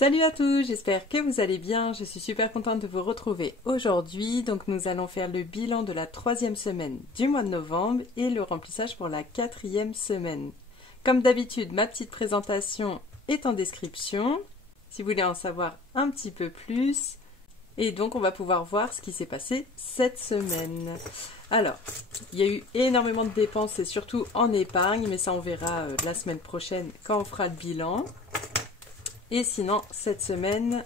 Salut à tous, j'espère que vous allez bien. Je suis super contente de vous retrouver aujourd'hui. Donc nous allons faire le bilan de la 3e semaine du mois de novembre et le remplissage pour la 4e semaine. Comme d'habitude, ma petite présentation est en description, si vous voulez en savoir un petit peu plus. Et donc on va pouvoir voir ce qui s'est passé cette semaine. Alors, il y a eu énormément de dépenses et surtout en épargne, mais ça on verra la semaine prochaine quand on fera le bilan. Et sinon, cette semaine,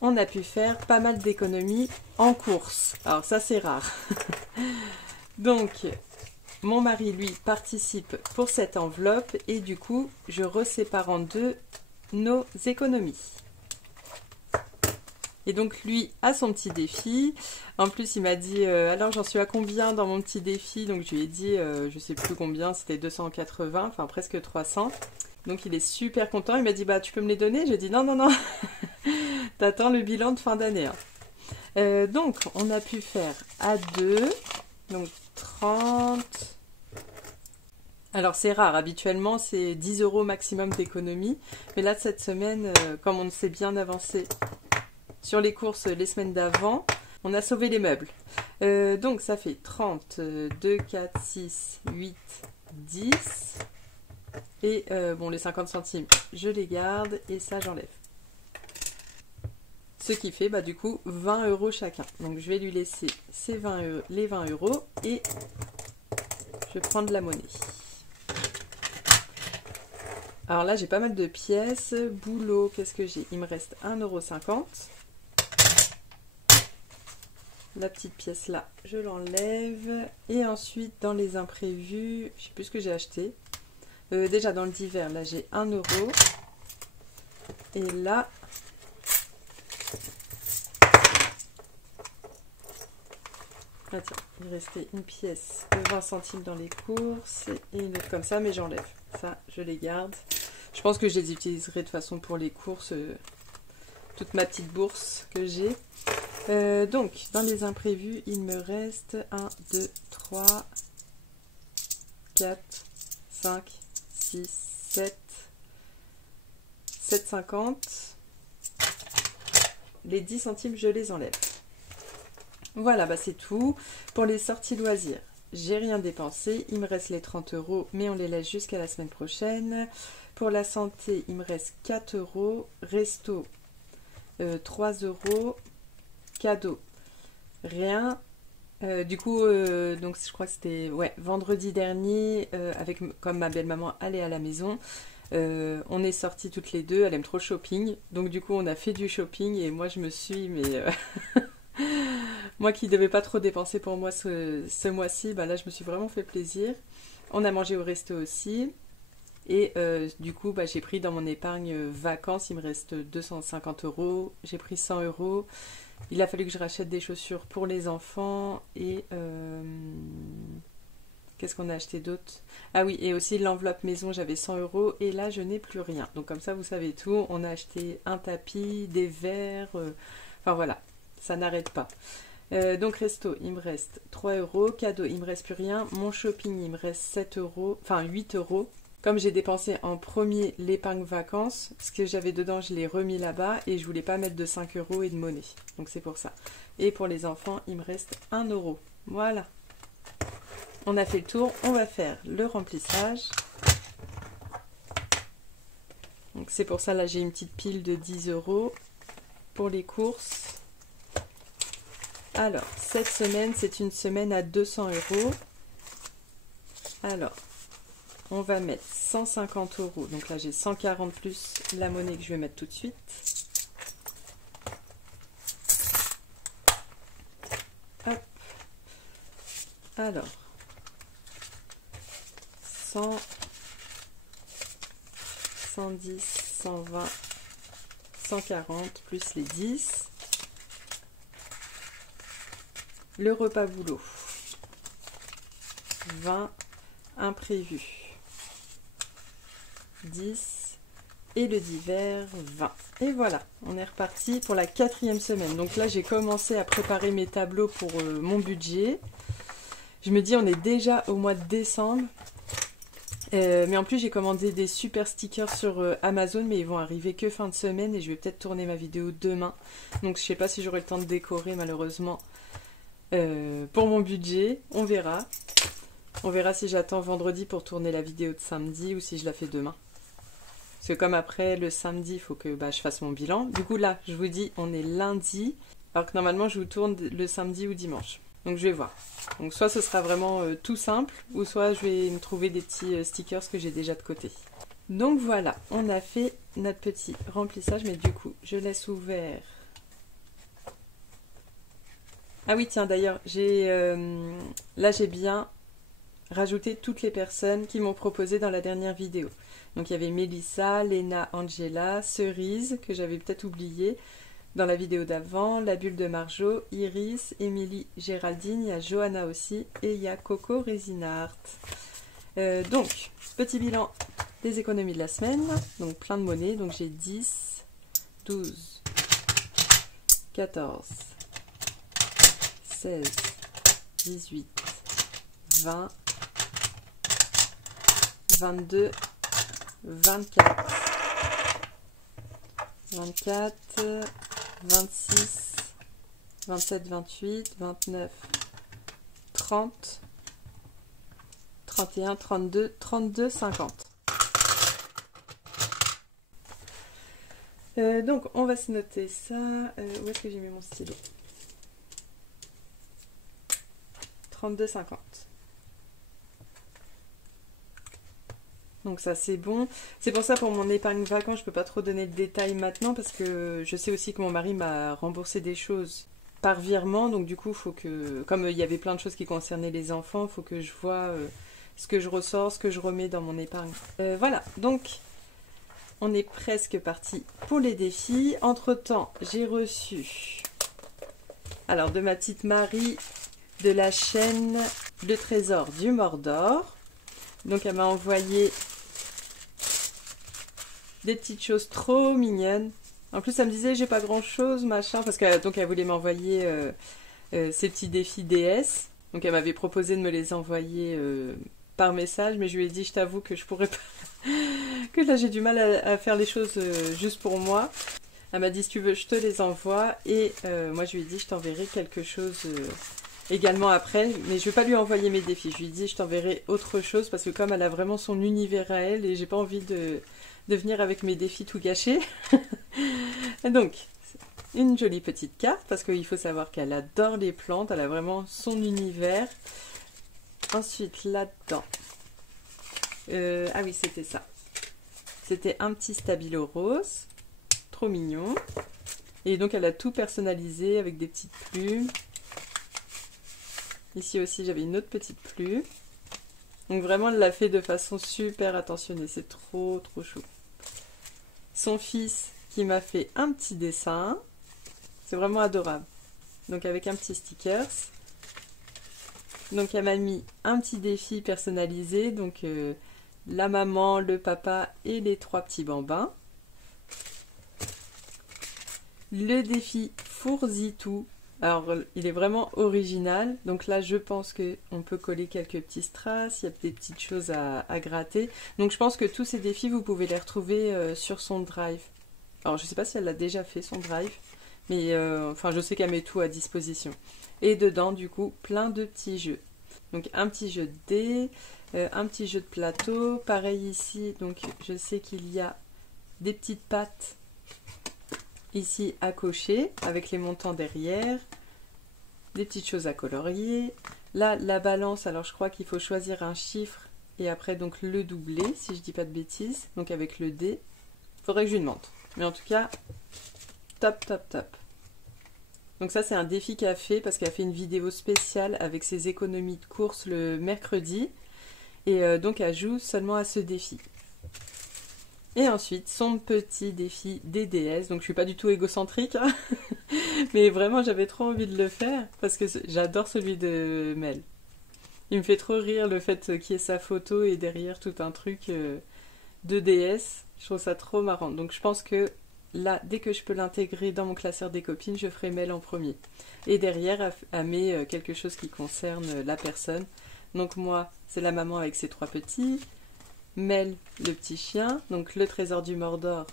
on a pu faire pas mal d'économies en course. Alors ça, c'est rare. Donc, mon mari, lui, participe pour cette enveloppe et du coup, je resépare en deux nos économies. Et donc, lui a son petit défi. En plus, il m'a dit, alors j'en suis à combien dans mon petit défi? Donc, je lui ai dit, je sais plus combien, c'était 280, enfin presque 300. Donc il est super content, il m'a dit bah tu peux me les donner? J'ai dit non, t'attends le bilan de fin d'année. Hein. Donc on a pu faire à 2, donc 30. Alors c'est rare, habituellement c'est 10 € maximum d'économie, mais là cette semaine, comme on s'est bien avancé sur les courses les semaines d'avant, on a sauvé les meubles. Donc ça fait 30, 2, 4, 6, 8, 10... Et bon, les 50 centimes, je les garde et ça, j'enlève. Ce qui fait, bah, du coup, 20 € chacun. Donc, je vais lui laisser ces 20 €, les 20 € et je prends de la monnaie. Alors là, j'ai pas mal de pièces. Boulot, qu'est-ce que j'ai? Il me reste 1,50 €. La petite pièce là, je l'enlève. Et ensuite, dans les imprévus, je sais plus ce que j'ai acheté. Déjà dans le divers, là j'ai 1 €. Et là, ah tiens, il restait une pièce de 20 centimes dans les courses et une autre comme ça, mais j'enlève. Ça, je les garde. Je pense que je les utiliserai de toute façon pour les courses, toute ma petite bourse que j'ai. Donc, dans les imprévus, il me reste 1, 2, 3, 4, 5, 6, 7, 7,50. Les 10 centimes, je les enlève. Voilà, bah c'est tout. Pour les sorties loisirs, j'ai rien dépensé. Il me reste les 30 €, mais on les laisse jusqu'à la semaine prochaine. Pour la santé, il me reste 4 €. Resto, 3 €. Cadeau, rien. Du coup, donc je crois que c'était vendredi dernier, comme ma belle-maman allait à la maison, on est sortis toutes les deux, elle aime trop le shopping, donc du coup on a fait du shopping et moi je me suis, moi qui devais pas trop dépenser pour moi ce mois-ci, bah là je me suis vraiment fait plaisir. On a mangé au resto aussi, et du coup bah, j'ai pris dans mon épargne vacances, il me reste 250 €, j'ai pris 100 €. Il a fallu que je rachète des chaussures pour les enfants et qu'est-ce qu'on a acheté d'autre? Ah oui, et aussi l'enveloppe maison, j'avais 100 € et là je n'ai plus rien. Donc comme ça vous savez tout, on a acheté un tapis, des verres, enfin voilà, ça n'arrête pas. Donc resto, il me reste 3 €, cadeau, il me reste plus rien, mon shopping, il me reste 7 €, enfin 8 €. Comme j'ai dépensé en premier l'épargne vacances, ce que j'avais dedans, je l'ai remis là-bas et je voulais pas mettre de 5 € et de monnaie. Donc c'est pour ça. Et pour les enfants, il me reste 1 €. Voilà. On a fait le tour. On va faire le remplissage. Donc c'est pour ça, là, j'ai une petite pile de 10 € pour les courses. Alors, cette semaine, c'est une semaine à 200 €. Alors, on va mettre 150 €. Donc là, j'ai 140 plus la monnaie que je vais mettre tout de suite. Hop. Alors, 100, 110, 120, 140 plus les 10. Le repas boulot. 20, imprévu. 10 et le divers 20. Et voilà, on est reparti pour la 4e semaine. Donc là, j'ai commencé à préparer mes tableaux pour mon budget. Je me dis, on est déjà au mois de décembre Mais en plus j'ai commandé des super stickers sur Amazon, mais ils vont arriver que fin de semaine et je vais peut-être tourner ma vidéo demain. Donc je sais pas si j'aurai le temps de décorer malheureusement pour mon budget, on verra. On verra si j'attends vendredi pour tourner la vidéo de samedi ou si je la fais demain. Parce que comme après le samedi il faut que je fasse mon bilan. Du coup là je vous dis on est lundi, alors que normalement je vous tourne le samedi ou dimanche. Donc je vais voir. Donc soit ce sera vraiment tout simple, ou soit je vais me trouver des petits stickers que j'ai déjà de côté. Donc voilà, on a fait notre petit remplissage, mais du coup je laisse ouvert. Ah oui tiens d'ailleurs, là j'ai bien rajouté toutes les personnes qui m'ont proposé dans la dernière vidéo. Donc il y avait Mélissa, Léna, Angela, Cerise, que j'avais peut-être oublié dans la vidéo d'avant, la bulle de Marjo, Iris, Émilie, Géraldine, il y a Johanna aussi, et il y a Coco Résinart. Donc, petit bilan des économies de la semaine, donc plein de monnaie, donc j'ai 10, 12, 14, 16, 18, 20, 22, 24, 24, 26, 27, 28, 29, 30, 31, 32, 32, 50. Donc on va se noter ça. Où est-ce que j'ai mis mon stylo? 32, 50. Donc ça c'est bon. C'est pour ça pour mon épargne vacances je peux pas trop donner le détail maintenant parce que je sais aussi que mon mari m'a remboursé des choses par virement. Donc du coup faut que, comme il y avait plein de choses qui concernaient les enfants, faut que je vois ce que je ressors, ce que je remets dans mon épargne. Voilà, donc on est presque parti pour les défis. Entre temps j'ai reçu, alors de ma petite Marie, de la chaîne Le Trésor du Mordor. Donc elle m'a envoyé des petites choses trop mignonnes. En plus elle me disait j'ai pas grand chose machin, parce que donc elle voulait m'envoyer ces petits défis DS. Donc elle m'avait proposé de me les envoyer par message, mais je lui ai dit je t'avoue que je pourrais pas, que là j'ai du mal à faire les choses juste pour moi. Elle m'a dit si tu veux je te les envoie, et moi je lui ai dit je t'enverrai quelque chose également après, mais je vais pas lui envoyer mes défis. Je lui ai dit je t'enverrai autre chose, parce que comme elle a vraiment son univers à elle et j'ai pas envie de venir avec mes défis tout gâchés. Donc une jolie petite carte, parce qu'il faut savoir qu'elle adore les plantes, elle a vraiment son univers. Ensuite là-dedans, ah oui c'était ça, c'était un petit stabilo rose, trop mignon, et donc elle a tout personnalisé avec des petites plumes. Ici aussi j'avais une autre petite plume. Donc vraiment elle l'a fait de façon super attentionnée, c'est trop trop chou. Son fils qui m'a fait un petit dessin, c'est vraiment adorable. Donc avec un petit stickers. Donc elle m'a mis un petit défi personnalisé, donc la maman, le papa et les 3 petits bambins. Le défi Fourzitou. Alors il est vraiment original, donc là je pense qu'on peut coller quelques petits strass, il y a des petites choses à gratter. Donc je pense que tous ces défis vous pouvez les retrouver sur son drive. Alors je sais pas si elle l'a déjà fait son drive, mais enfin je sais qu'elle met tout à disposition. Et dedans du coup plein de petits jeux. Donc un petit jeu de dés, un petit jeu de plateau, pareil ici, donc je sais qu'il y a des petites pattes ici à cocher avec les montants derrière, des petites choses à colorier. Là la balance, alors je crois qu'il faut choisir un chiffre et après donc le doubler si je dis pas de bêtises, donc avec le dé. Faudrait que je lui demande, mais en tout cas top top top. Donc ça c'est un défi qu'elle a fait, parce qu'elle a fait une vidéo spéciale avec ses économies de course le mercredi, et donc elle joue seulement à ce défi. Et ensuite, son petit défi des DS. Donc je suis pas du tout égocentrique, hein, mais vraiment j'avais trop envie de le faire, parce que j'adore celui de Mel. Il me fait trop rire le fait qu'il y ait sa photo et derrière tout un truc de DS. Je trouve ça trop marrant. Donc je pense que là, dès que je peux l'intégrer dans mon classeur des copines, je ferai Mel en premier. Et derrière, elle met quelque chose qui concerne la personne. Donc moi, c'est la maman avec ses 3 petits. Mel, le petit chien. Donc le trésor du Mordor,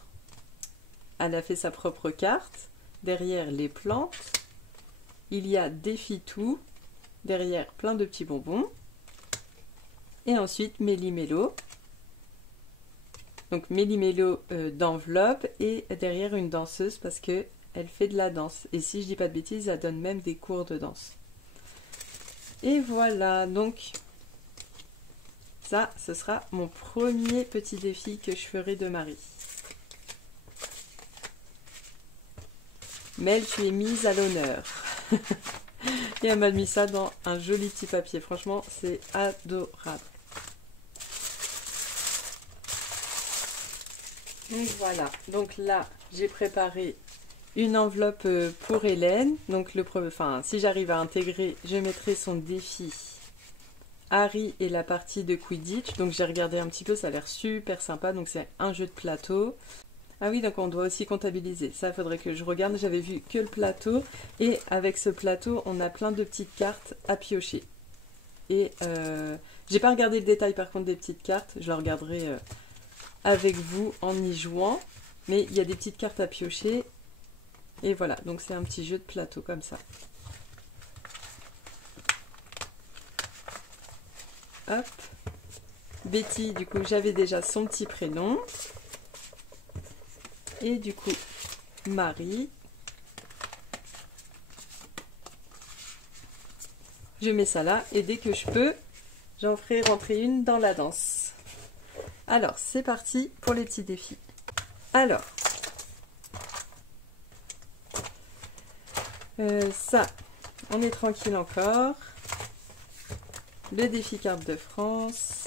elle a fait sa propre carte. Derrière, les plantes. Il y a Défie-tout. Derrière, plein de petits bonbons. Et ensuite, Méli-Mélo. Donc Méli-Mélo d'enveloppe et derrière une danseuse parce que elle fait de la danse. Et si je dis pas de bêtises, elle donne même des cours de danse. Et voilà, donc ça, ce sera mon premier petit défi que je ferai de Marie. Mel, tu es mise à l'honneur. Et elle m'a mis ça dans un joli petit papier. Franchement, c'est adorable. Donc voilà. Donc là, j'ai préparé une enveloppe pour Hélène. Donc si j'arrive à intégrer, je mettrai son défi Harry et la partie de Quidditch. Donc j'ai regardé un petit peu, ça a l'air super sympa. Donc c'est un jeu de plateau. Ah oui, donc on doit aussi comptabiliser. Ça, il faudrait que je regarde. J'avais vu que le plateau. Et avec ce plateau, on a plein de petites cartes à piocher. Et j'ai pas regardé le détail par contre des petites cartes. Je le regarderai avec vous en y jouant. Mais il y a des petites cartes à piocher. Et voilà, donc c'est un petit jeu de plateau comme ça. Hop. Betty, du coup, j'avais déjà son petit prénom. Et du coup, Marie. Je mets ça là et dès que je peux, j'en ferai rentrer une dans la danse. Alors, c'est parti pour les petits défis. Alors, ça, on est tranquille encore. Le défi carte de France.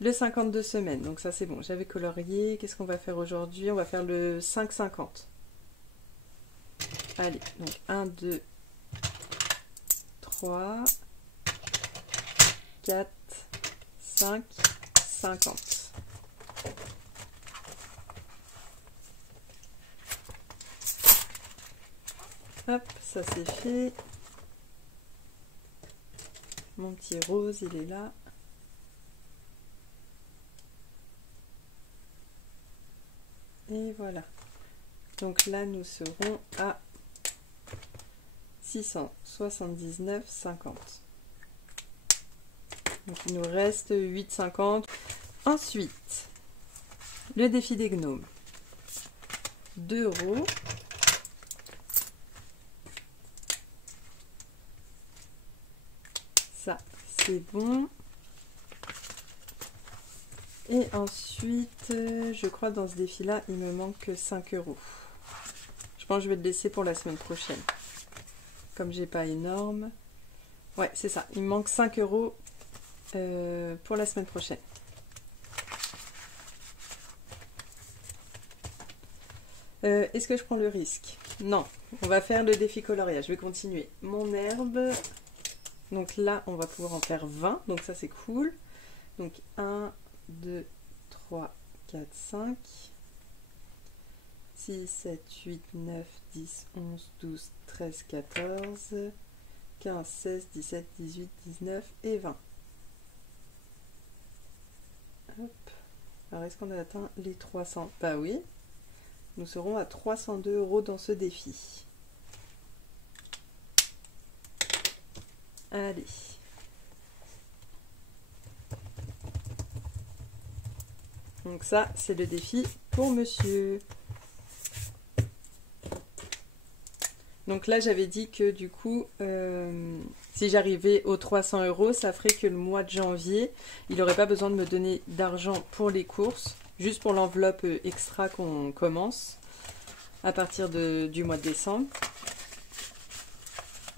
Le 52 semaines, donc ça c'est bon, j'avais colorié. Qu'est-ce qu'on va faire aujourd'hui? On va faire le 5,50. Allez, donc 1, 2, 3, 4, 5, 50. Hop, ça c'est fait. Mon petit rose, il est là. Et voilà. Donc là, nous serons à 679,50. Donc il nous reste 8,50. Ensuite, le défi des gnomes. 2 €. Ça, c'est bon. Et ensuite, je crois dans ce défi-là, il me manque 5 €. Je pense que je vais le laisser pour la semaine prochaine. Comme j'ai pas énorme. Ouais, c'est ça. Il me manque 5 € pour la semaine prochaine. Est-ce que je prends le risque? Non. On va faire le défi coloriage. Je vais continuer. Mon herbe. Donc là, on va pouvoir en faire 20. Donc ça, c'est cool. Donc 1, 2, 3, 4, 5, 6, 7, 8, 9, 10, 11, 12, 13, 14, 15, 16, 17, 18, 19 et 20. Hop. Alors, est-ce qu'on a atteint les 300? Bah oui. Nous serons à 302 € dans ce défi. Allez. Donc ça, c'est le défi pour monsieur. Donc là, j'avais dit que du coup, si j'arrivais aux 300 €, ça ferait que le mois de janvier, il n'aurait pas besoin de me donner d'argent pour les courses, juste pour l'enveloppe extra qu'on commence à partir du mois de décembre.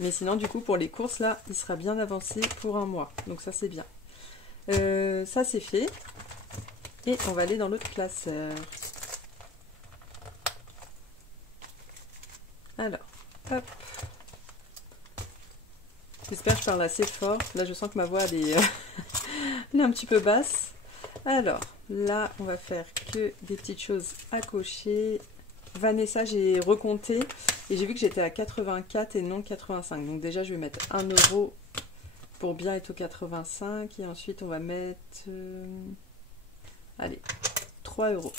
Mais sinon, du coup, pour les courses, là, il sera bien avancé pour un mois. Donc ça, c'est bien. Ça, c'est fait. Et on va aller dans l'autre classeur. Alors, hop. J'espère que je parle assez fort. Là, je sens que ma voix, elle est, elle est un petit peu basse. Alors, là, on va faire que des petites choses à cocher. Vanessa, j'ai recompté et j'ai vu que j'étais à 84 et non 85. Donc déjà, je vais mettre 1 € pour bien être au 85. Et ensuite, on va mettre Allez, 3 €.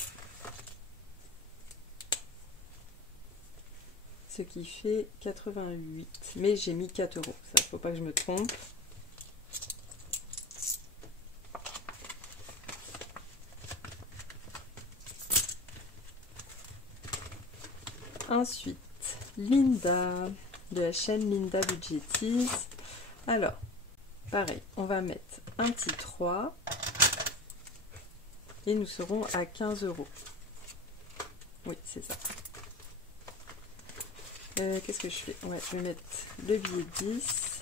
Ce qui fait 88. Mais j'ai mis 4 €. Ça, faut pas que je me trompe. Ensuite, Linda, de la chaîne Linda Budgetis. Alors, pareil, on va mettre un petit 3 et nous serons à 15 €. Oui, c'est ça. Qu'est-ce que je fais? Ouais, je vais mettre le billet 10.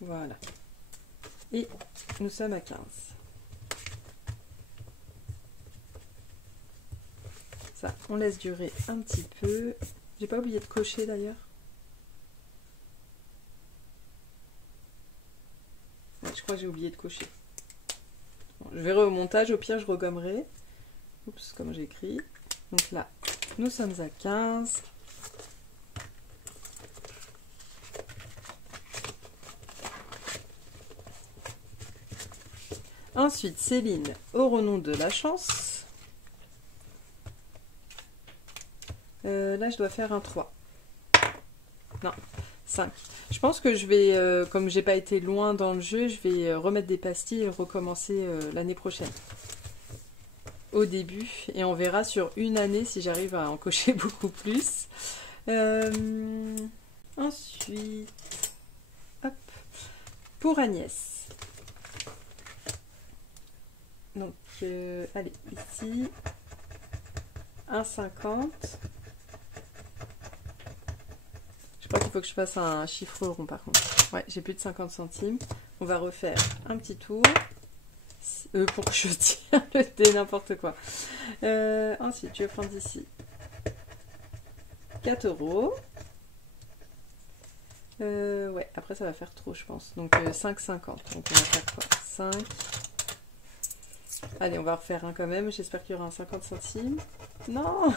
Voilà. Et nous sommes à 15. Ça, on laisse durer un petit peu. J'ai pas oublié de cocher d'ailleurs. Ouais, je crois que j'ai oublié de cocher. Bon, je verrai au montage, au pire je regommerai. Oups, comme j'ai écrit. Donc là, nous sommes à 15. Ensuite, Céline, au renom de la chance. Là, je dois faire un 3. Non, 5. Je pense que je vais, comme j'ai pas été loin dans le jeu, je vais remettre des pastilles et recommencer l'année prochaine. Au début. Et on verra sur une année si j'arrive à en cocher beaucoup plus. Ensuite, hop, pour Agnès. Donc, allez, ici, 1,50. Je crois qu'il faut que je fasse un chiffre rond par contre. Ouais, j'ai plus de 50 centimes. On va refaire un petit tour. Pour que je tire le dé, n'importe quoi. Ensuite, je vais prendre ici 4 €. Ouais, après ça va faire trop, je pense. Donc 5,50. Donc on va faire quoi? 5. Allez, on va refaire un quand même. J'espère qu'il y aura un 50 centimes. Non.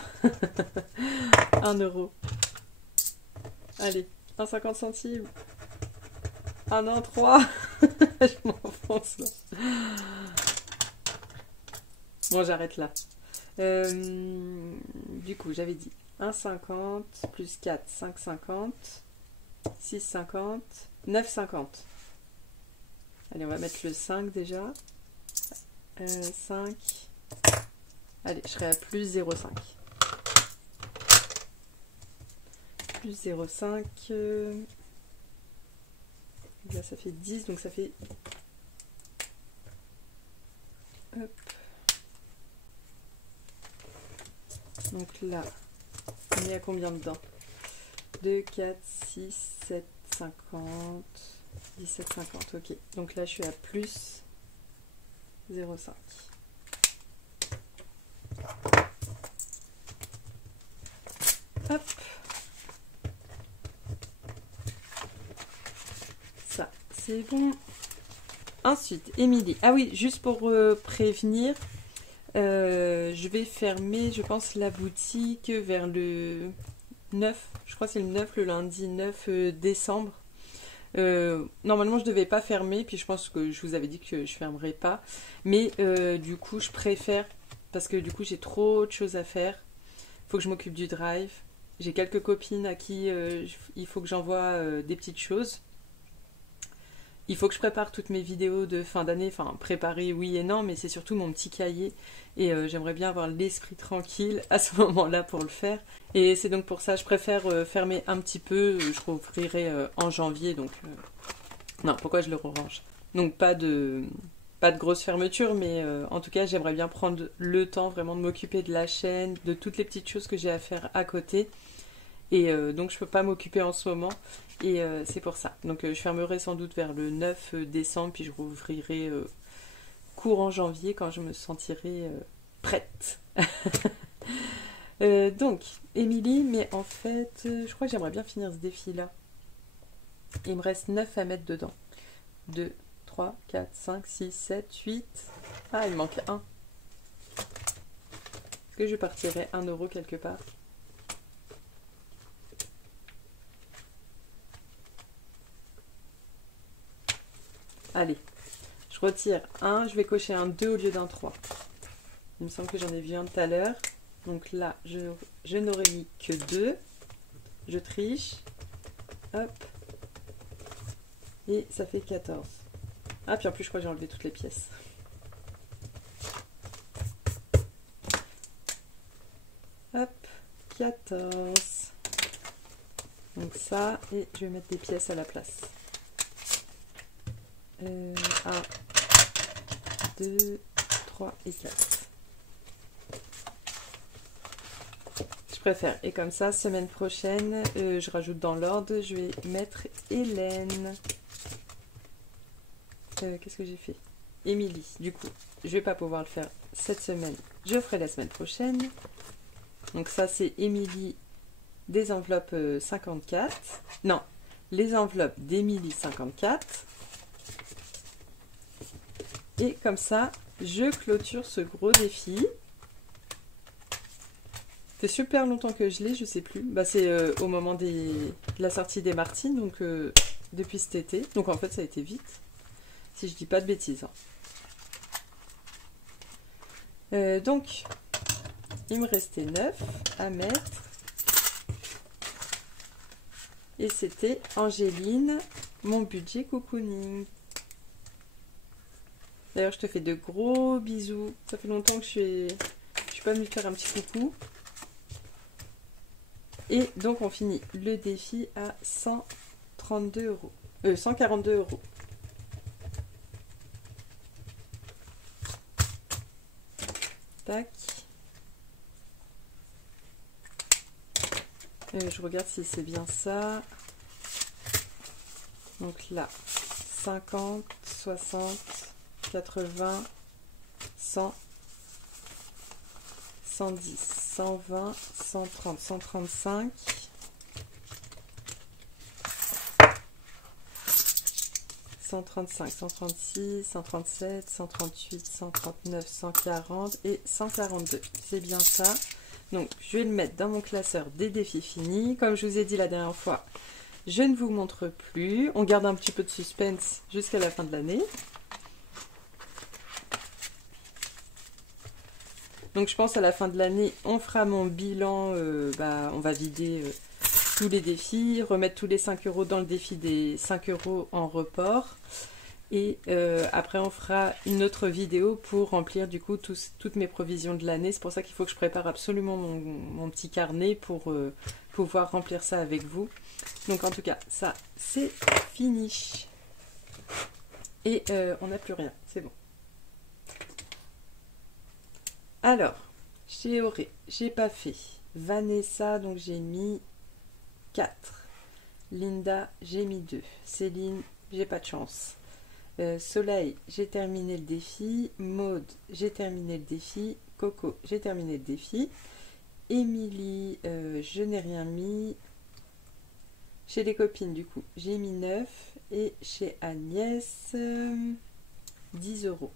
1 €. Allez, un 50 centimes. Ah non, 3. Je m'enfonce là. Bon, j'arrête là. Du coup, j'avais dit 1,50 plus 4, 5,50. 6,50. 9,50. Allez, on va mettre le 5 déjà. 5. Allez, je serai à plus 0,5. Plus 0,5. Là, ça fait 10, donc ça fait... Hop. Donc là, on est à combien dedans? 2, 4, 6, 7, 50, 17, 50. Ok, donc là, je suis à plus 0,5. Hop. Ça, c'est bon. Ensuite, Émilie. Ah oui, juste pour prévenir, je vais fermer, je pense, la boutique vers le 9. Je crois que c'est le 9, le lundi 9 décembre. Normalement, je devais pas fermer, puis je pense que je vous avais dit que je fermerais pas. Mais du coup, je préfère, parce que du coup, j'ai trop de choses à faire. Il faut que je m'occupe du drive. J'ai quelques copines à qui il faut que j'envoie des petites choses. Il faut que je prépare toutes mes vidéos de fin d'année, enfin préparer oui et non, mais c'est surtout mon petit cahier et j'aimerais bien avoir l'esprit tranquille à ce moment-là pour le faire. Et c'est donc pour ça, je préfère fermer un petit peu, je rouvrirai en janvier, donc non, pourquoi je le range? Donc pas de grosse fermeture, mais en tout cas j'aimerais bien prendre le temps vraiment de m'occuper de la chaîne, de toutes les petites choses que j'ai à faire à côté. Et donc je peux pas m'occuper en ce moment et c'est pour ça. Donc je fermerai sans doute vers le 9 décembre puis je rouvrirai courant janvier quand je me sentirai prête. Donc Émilie, mais en fait je crois que j'aimerais bien finir ce défi là. Il me reste 9 à mettre dedans. 2, 3, 4, 5, 6, 7, 8. Ah, il me manque 1. Est-ce que je partirai 1 € quelque part? Allez, je retire un, je vais cocher un 2 au lieu d'un 3. Il me semble que j'en ai vu un tout à l'heure. Donc là, je n'aurais mis que 2. Je triche. Hop. Et ça fait 14. Ah, puis en plus, je crois que j'ai enlevé toutes les pièces. Hop, 14. Donc ça, et je vais mettre des pièces à la place. 1, 2, 3 et 4. Je préfère. Et comme ça, semaine prochaine, je rajoute dans l'ordre, je vais mettre Hélène. Qu'est-ce que j'ai fait? Émilie. Du coup, je vais pas pouvoir le faire cette semaine. Je ferai la semaine prochaine. Donc ça, c'est Émilie des enveloppes 54. Non, les enveloppes d'Émilie 54. Et comme ça, je clôture ce gros défi. C'est super longtemps que je l'ai, je sais plus. Bah, c'est au moment de la sortie des Martines, donc depuis cet été. Donc en fait, ça a été vite, si je dis pas de bêtises. Donc, il me restait 9 à mettre. Et c'était Angéline, mon budget cocooning. D'ailleurs, je te fais de gros bisous. Ça fait longtemps que je suis pas venue te faire un petit coucou. Et donc, on finit le défi à 142 €. 142 €. Tac. Je regarde si c'est bien ça. Donc là, 50, 60, 80, 100, 110, 120, 130, 135. 135, 136, 137, 138, 139, 140 et 142. C'est bien ça. Donc, je vais le mettre dans mon classeur des défis finis. Comme je vous ai dit la dernière fois, je ne vous montre plus. On garde un petit peu de suspense jusqu'à la fin de l'année. Donc, je pense à la fin de l'année, on fera mon bilan. On va vider tous les défis, remettre tous les 5 € dans le défi des 5 € en report. Et après, on fera une autre vidéo pour remplir du coup toutes mes provisions de l'année. C'est pour ça qu'il faut que je prépare absolument mon petit carnet pour pouvoir remplir ça avec vous. Donc en tout cas, ça c'est fini. Et on n'a plus rien, c'est bon. Alors, chez Auré, j'ai pas fait. Vanessa, donc j'ai mis 4. Linda, j'ai mis 2. Céline, j'ai pas de chance. Soleil, j'ai terminé le défi. Maude, j'ai terminé le défi. Coco, j'ai terminé le défi. Émilie, je n'ai rien mis. Chez les copines, du coup, j'ai mis 9. Et chez Agnès, 10 €.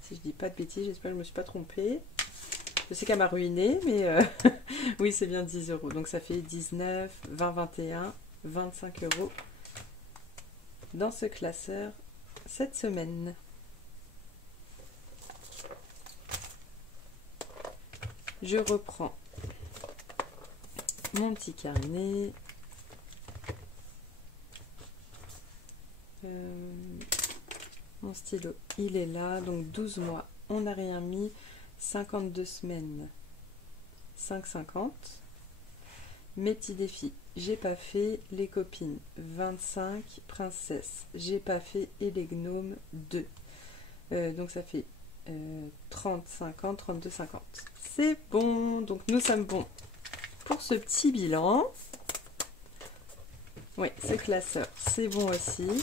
Si je dis pas de bêtises, j'espère que je me suis pas trompée. Je sais qu'elle m'a ruiné, mais oui, c'est bien 10 €. Donc ça fait 19, 20, 21, 25 € dans ce classeur cette semaine. Je reprends mon petit carnet. Mon stylo, il est là. Donc 12 mois, on n'a rien mis. 52 semaines, 5,50. Mes petits défis, j'ai pas fait. Les copines, 25. Princesse, j'ai pas fait. Et les gnomes, 2. Donc ça fait 30, 50, 32, 50. C'est bon. Donc nous sommes bons pour ce petit bilan. Oui, ce classeur, c'est bon aussi.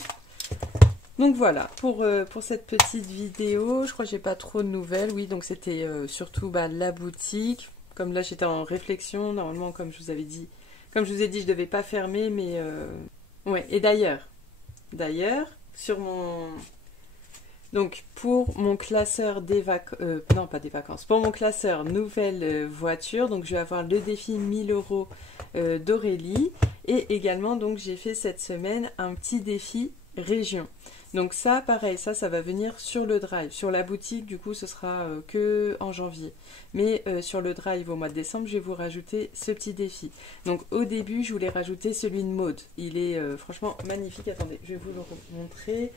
Donc voilà, pour cette petite vidéo, je crois que j'ai pas trop de nouvelles. Oui, donc c'était surtout la boutique. Comme là, j'étais en réflexion. Normalement, comme je vous ai dit, je devais pas fermer, mais... Ouais, et d'ailleurs, sur mon... Donc, pour mon classeur des vacances... non, pas des vacances. Pour mon classeur nouvelle voiture, donc je vais avoir le défi 1000 € d'Aurélie. Et également, donc, j'ai fait cette semaine un petit défi région. Donc ça, pareil, ça va venir sur le drive. Sur la boutique, du coup, ce sera que en janvier. Mais sur le drive au mois de décembre, je vais vous rajouter ce petit défi. Donc au début, je voulais rajouter celui de Maud. Il est franchement magnifique. Attendez, je vais vous le montrer.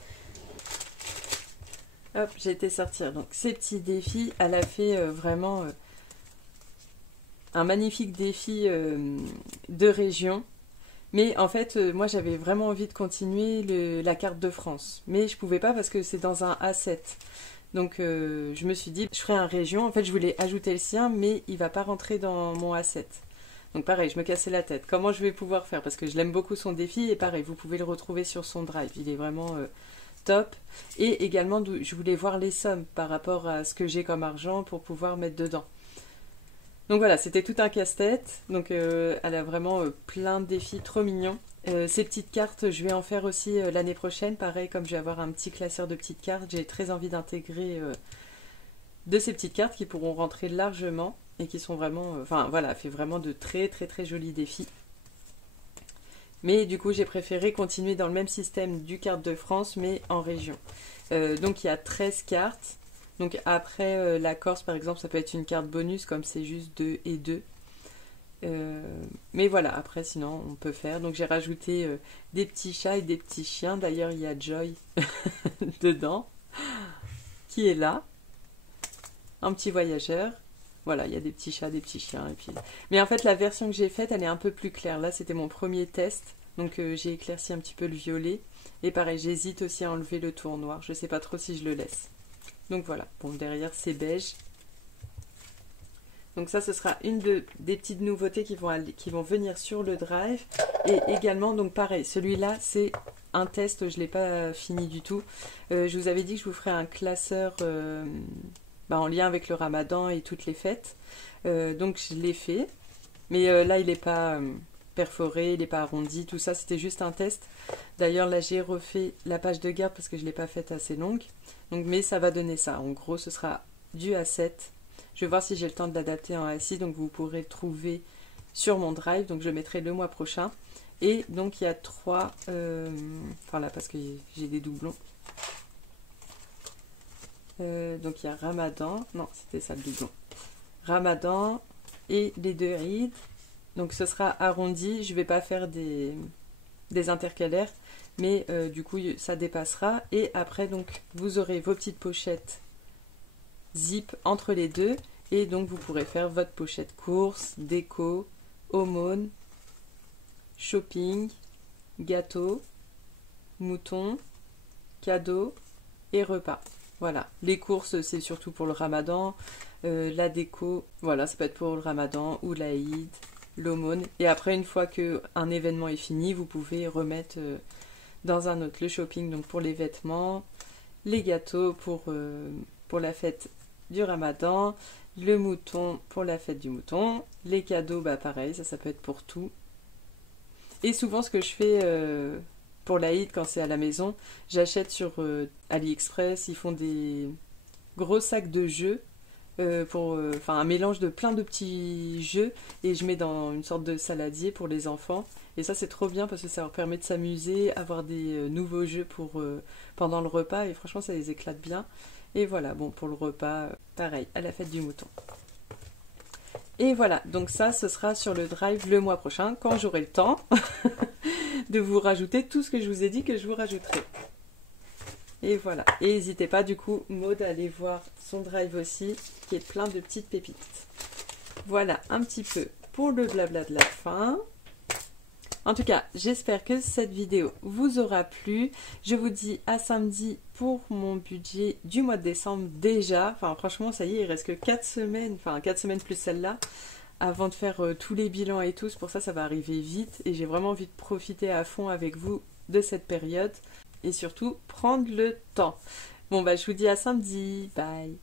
Hop, j'ai été sortir. Donc ces petits défis, elle a fait vraiment un magnifique défi de région. Mais en fait, moi j'avais vraiment envie de continuer la carte de France. Mais je pouvais pas parce que c'est dans un A7. Donc je me suis dit, je ferai un région. En fait, je voulais ajouter le sien, mais il va pas rentrer dans mon A7. Donc pareil, je me cassais la tête. Comment je vais pouvoir faire? Parce que je l'aime beaucoup son défi. Et pareil, vous pouvez le retrouver sur son drive. Il est vraiment top. Et également, je voulais voir les sommes par rapport à ce que j'ai comme argent pour pouvoir mettre dedans. Donc voilà, c'était tout un casse-tête. Donc elle a vraiment plein de défis trop mignons. Ces petites cartes, je vais en faire aussi l'année prochaine. Pareil, comme je vais avoir un petit classeur de petites cartes, j'ai très envie d'intégrer de ces petites cartes qui pourront rentrer largement et qui sont vraiment... Enfin voilà, fait vraiment de très très très jolis défis. Mais du coup, j'ai préféré continuer dans le même système du carte de France, mais en région. Donc il y a 13 cartes. Donc après la Corse par exemple, ça peut être une carte bonus comme c'est juste 2 et 2. Mais voilà, après sinon on peut faire. Donc j'ai rajouté des petits chats et des petits chiens. D'ailleurs il y a Joy dedans qui est là. Un petit voyageur. Voilà, il y a des petits chats, des petits chiens. Et puis... Mais en fait la version que j'ai faite elle est un peu plus claire. Là c'était mon premier test. Donc j'ai éclairci un petit peu le violet. Et pareil j'hésite aussi à enlever le tour noir. Je ne sais pas trop si je le laisse. Donc voilà, bon derrière c'est beige. Donc ça ce sera une des petites nouveautés qui vont venir sur le drive. Et également donc pareil, celui-là c'est un test, je ne l'ai pas fini du tout. Je vous avais dit que je vous ferais un classeur en lien avec le ramadan et toutes les fêtes. Donc je l'ai fait. Mais là il n'est pas perforé, il n'est pas arrondi, tout ça c'était juste un test. D'ailleurs là j'ai refait la page de garde parce que je ne l'ai pas faite assez longue. Donc, mais ça va donner ça. En gros, ce sera du A7. Je vais voir si j'ai le temps de l'adapter en A6. Donc, vous pourrez le trouver sur mon drive. Donc, je le mettrai le mois prochain. Et donc, il y a 3... Enfin, là, parce que j'ai des doublons. Donc, il y a Ramadan. Non, c'était ça le doublon. Ramadan et les 2 rides. Donc, ce sera arrondi. Je ne vais pas faire des intercalaires. Mais du coup ça dépassera et après donc vous aurez vos petites pochettes zip entre les deux et donc vous pourrez faire votre pochette course, déco, aumône, shopping, gâteau, mouton, cadeau et repas. Voilà, les courses c'est surtout pour le ramadan, la déco, voilà ça peut être pour le ramadan ou l'Aïd, l'aumône et après une fois qu'un événement est fini vous pouvez remettre... dans un autre, le shopping donc pour les vêtements, les gâteaux pour la fête du ramadan, le mouton pour la fête du mouton, les cadeaux, bah pareil, ça peut être pour tout. Et souvent ce que je fais pour l'Aïd quand c'est à la maison, j'achète sur AliExpress, ils font des gros sacs de jeux, un mélange de plein de petits jeux et je mets dans une sorte de saladier pour les enfants. Et ça c'est trop bien parce que ça leur permet de s'amuser, avoir des nouveaux jeux pendant le repas et franchement ça les éclate bien. Et voilà, bon pour le repas, pareil, à la fête du mouton. Et voilà, donc ça ce sera sur le drive le mois prochain quand j'aurai le temps de vous rajouter tout ce que je vous ai dit que je vous rajouterai. Et voilà, et n'hésitez pas du coup Maud à aller voir son drive aussi qui est plein de petites pépites. Voilà un petit peu pour le blabla de la fin. En tout cas, j'espère que cette vidéo vous aura plu. Je vous dis à samedi pour mon budget du mois de décembre déjà. Enfin, franchement, ça y est, il reste que 4 semaines, enfin 4 semaines plus celle-là, avant de faire tous les bilans et tout. C'est pour ça ça va arriver vite et j'ai vraiment envie de profiter à fond avec vous de cette période et surtout prendre le temps. Bon, bah, je vous dis à samedi. Bye!